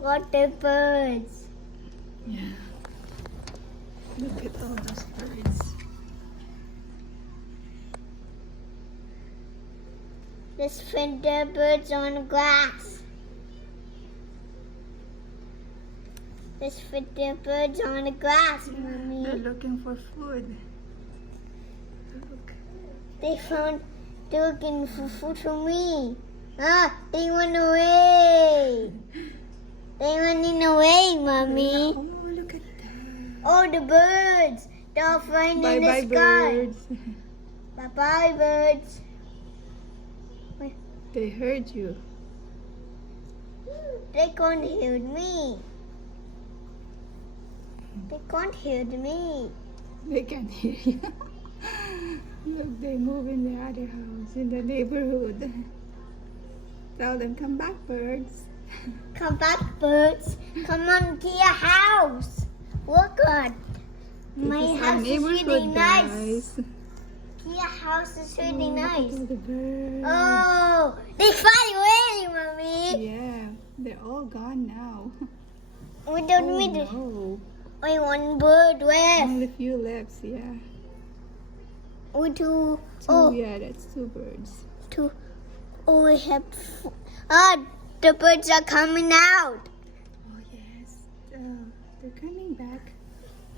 What the birds? Yeah. Look at all those birds. Let's feed the birds on the grass. Let's feed the birds on the grass, They're Mommy. looking for food. Look. They're looking for food for me. Ah, they went away. They running away, Mommy. Oh, look at that. Oh, the birds. They're flying in the Bye-bye sky. birds. Bye-bye, birds. They heard you. They can't hear me. They can't hear me. They can hear you. Look, they move in the other house, in the neighborhood. Tell them, come back, birds. Come back, birds. Come on to your house. Look at my This is our house is really neighborhood, nice. guys. Your house is really Oh, look at nice. all the birds. Oh, they fly away, Mommy. Yeah, they're all gone now. We don't Oh, need it. no. Only one bird left. Only few left, yeah. We two. Two, yeah, that's two birds. Two. Oh, we have. The birds are coming out. Oh, yes. They're coming back.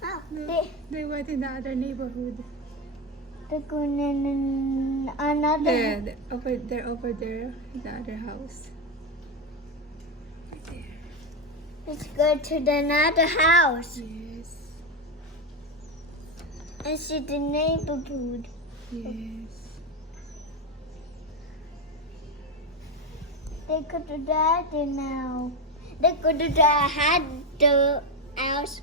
Oh, Look, they went in the other neighborhood. they're going in another. There, they're over there in the other house. Right there. Let's go to the another house Yes, and see the neighborhood. yes. They go to daddy now. They go to the house